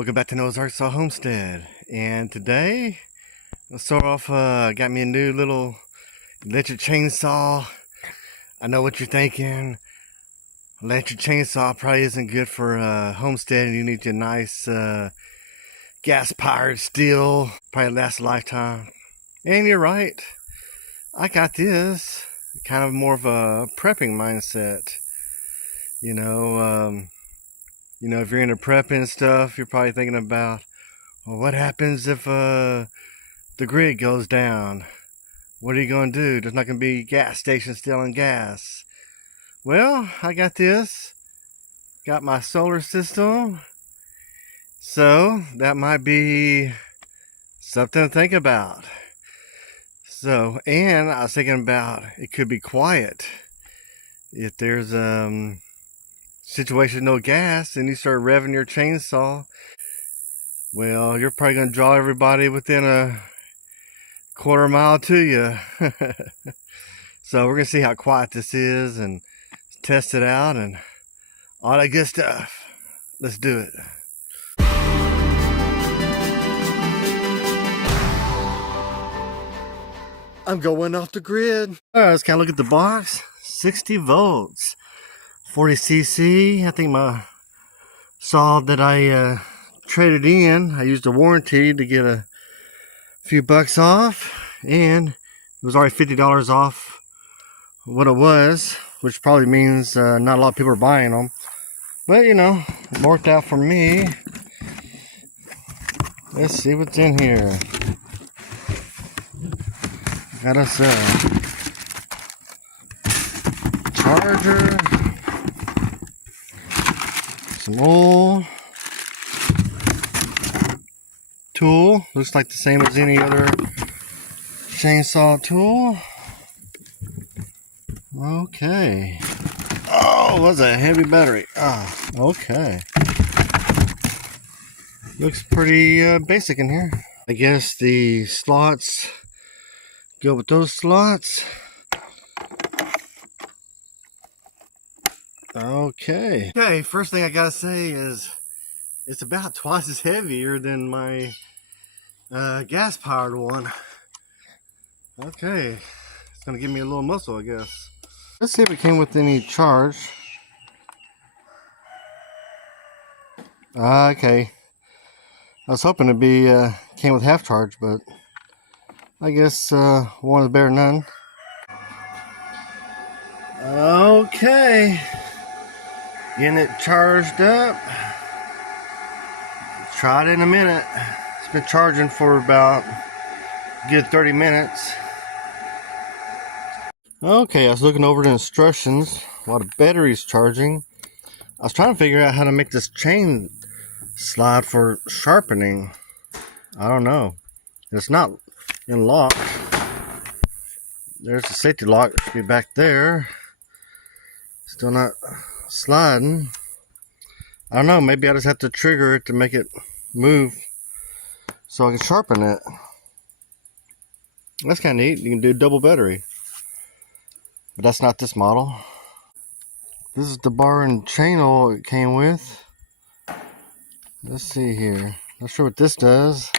Welcome back to Noah's Arkansas Homestead, and today let's start off. Got me a new little electric chainsaw. I know what you're thinking. Electric chainsaw probably isn't good for homestead, and you need your nice gas-powered steel. Probably lasts a lifetime. And you're right. I got this kind of more of a prepping mindset. If you're into prepping stuff, you're probably thinking about, well, what happens if the grid goes down? What are you going to do? There's not going to be gas stations stealing gas. Well, I got this. Got my solar system. So, that might be something to think about. And I was thinking about, it could be quiet. If there's situation no gas and you start revving your chainsaw, well, you're probably going to draw everybody within a quarter mile to you. So we're going to see how quiet this is and test it out and all that good stuff. Let's do it. I'm going off the grid. All right, let's kind of look at the box. 60 volts. 40 cc. I think my saw that I traded in, I used a warranty to get a few bucks off, and it was already $50 off what it was, which probably means not a lot of people are buying them, but it worked out for me. Let's see what's in here. Got us a charger, some oil, tool, looks like the same as any other chainsaw tool. Okay. Oh, that's a heavy battery. Okay. Looks pretty basic in here. I guess the slots go with those slots. Okay, first thing I gotta say is it's about twice as heavier than my gas powered one. Okay, it's gonna give me a little muscle, I guess. Let's see if it came with any charge. Okay, I was hoping it'd be came with half charge, but I guess one is better than none. Okay, getting it charged up. Try it in a minute. It's been charging for about a good 30 minutes. Okay, I was looking over the instructions while the battery's charging. I was trying to figure out how to make this chain slide for sharpening. I don't know. It's not in lock. There's the safety lock. It should be back there. Still not sliding. I don't know. Maybe I just have to trigger it to make it move so I can sharpen it. That's kind of neat. You can do double battery. But that's not this model. This is the bar and chain oil it came with. Let's see here. Not sure what this does.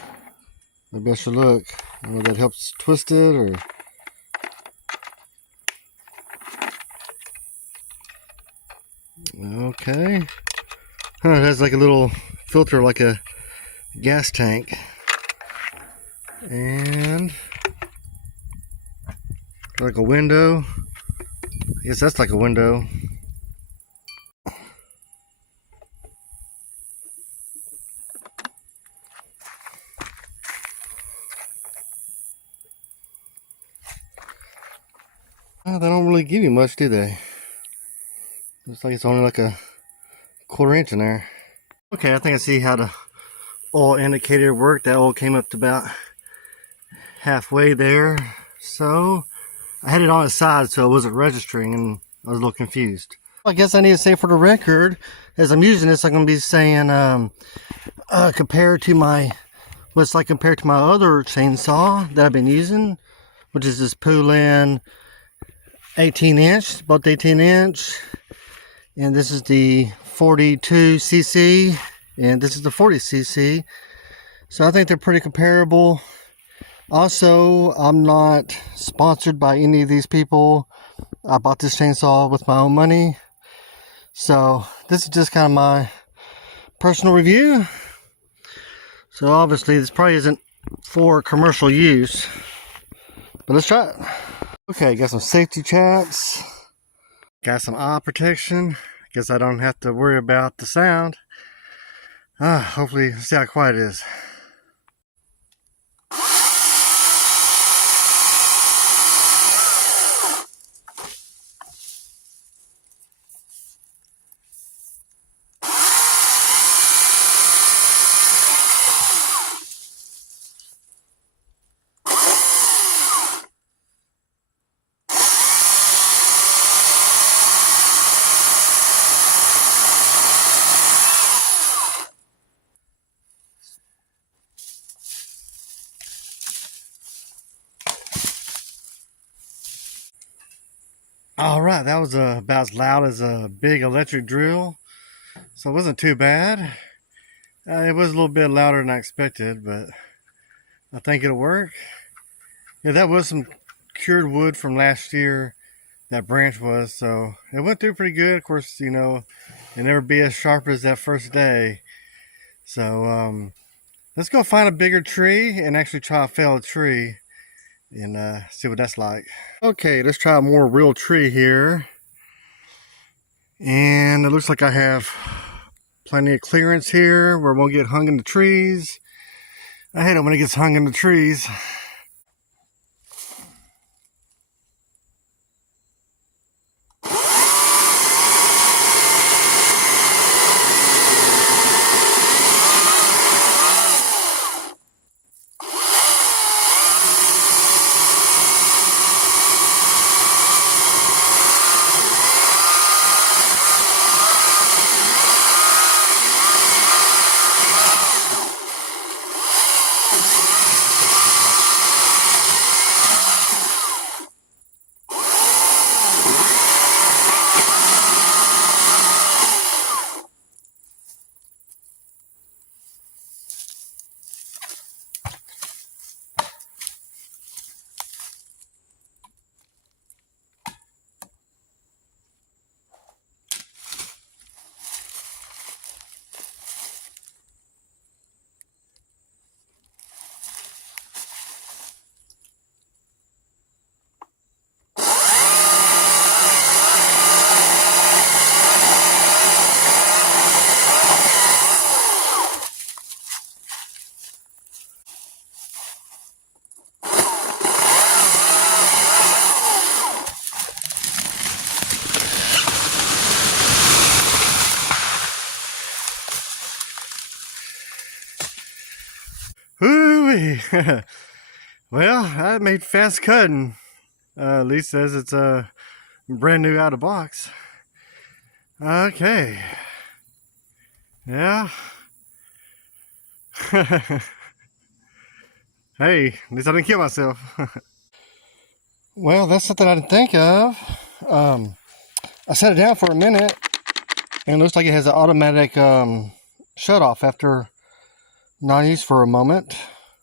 Maybe I should look. I don't know if that helps twist it or... Okay. It has like a little filter, like a gas tank. And like a window. I guess that's like a window. They don't really give you much, do they? Looks like it's only like a quarter inch in there. Okay, I think I see how the oil indicator worked. That oil came up to about halfway there. So I had it on its side so it wasn't registering, and I was a little confused. I guess I need to say for the record, as I'm using this, I'm going to be saying compared to my other chainsaw that I've been using, which is this Poulin 18-inch, both 18-inch, and this is the 42cc and this is the 40cc. So I think they're pretty comparable. Also, I'm not sponsored by any of these people. I bought this chainsaw with my own money. So this is just kind of my personal review. So obviously this probably isn't for commercial use, but let's try it. Okay, got some safety chaps. Got some eye protection. Guess I don't have to worry about the sound. Hopefully, see how quiet it is. Alright, that was about as loud as a big electric drill, so it wasn't too bad. It was a little bit louder than I expected, but I think it'll work. Yeah, that was some cured wood from last year, that branch was, so it went through pretty good. Of course, you know, it'll never be as sharp as that first day. So, let's go find a bigger tree and actually try to fell a tree and see what that's like. Okay, let's try a more real tree here. And it looks like I have plenty of clearance here where it won't get hung in the trees. I hate it when it gets hung in the trees. Woo-wee. Well, I made fast cutting. Lee says it's brand new out of box. Okay. Yeah. Hey, at least I didn't kill myself. Well, that's something I didn't think of. I set it down for a minute, and it looks like it has an automatic shut off after not used for a moment.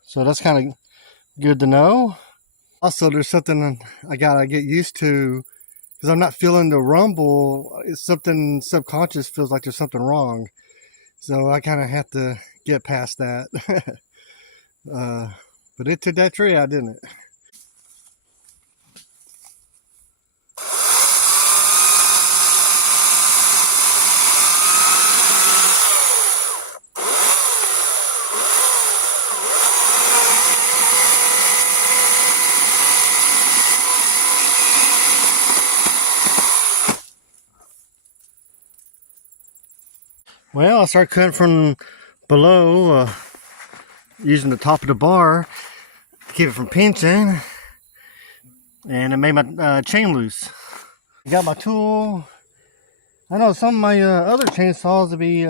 So that's kind of good to know. Also, there's something I gotta get used to because I'm not feeling the rumble. It's something subconscious feels like there's something wrong. So I kind of have to get past that. But it took that tree out, didn't it? Well, I started cutting from below, using the top of the bar to keep it from pinching, and it made my chain loose. I got my tool. I know some of my other chainsaws would be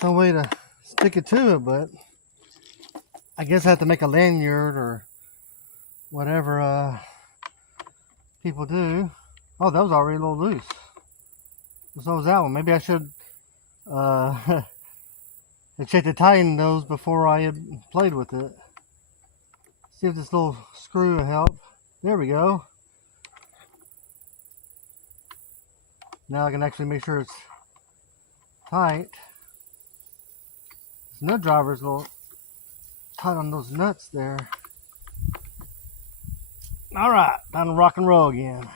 some way to stick it to it, but I guess I have to make a lanyard or whatever people do. Oh, that was already a little loose. So was that one. Maybe I should I checked to tighten those before I had played with it. See if this little screw will help. There we go. Now I can actually make sure it's tight. This nut driver is a little tight on those nuts there. Alright, time to rock and roll again.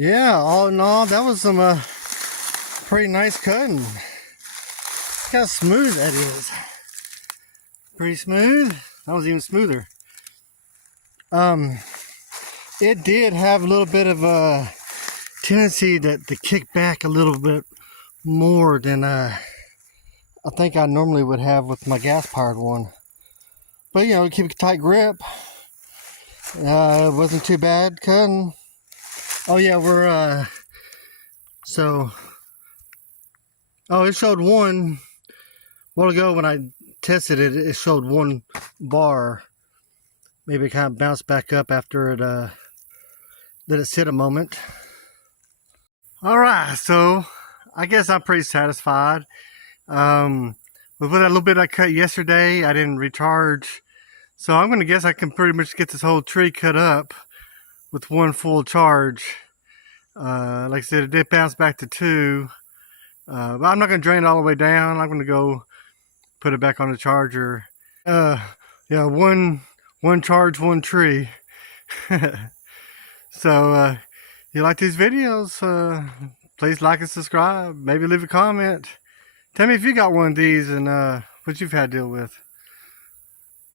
Yeah, all in all, that was some pretty nice cutting. Look how smooth that is. Pretty smooth. That was even smoother. It did have a little bit of a tendency to kick back a little bit more than I think I normally would have with my gas-powered one. But you know, keep a tight grip. It wasn't too bad cutting. Oh yeah, we're it showed one a while ago when I tested it. It showed one bar. Maybe it kind of bounced back up after it let it sit a moment. All right, so I guess I'm pretty satisfied. With that little bit I cut yesterday, I didn't recharge, so I'm gonna guess I can pretty much get this whole tree cut up with one full charge. Like I said, it did bounce back to 2. But I'm not going to drain it all the way down. I'm going to go put it back on the charger. Yeah, one charge, one tree. So, if you like these videos, please like and subscribe. Maybe leave a comment. Tell me if you got one of these and what you've had to deal with.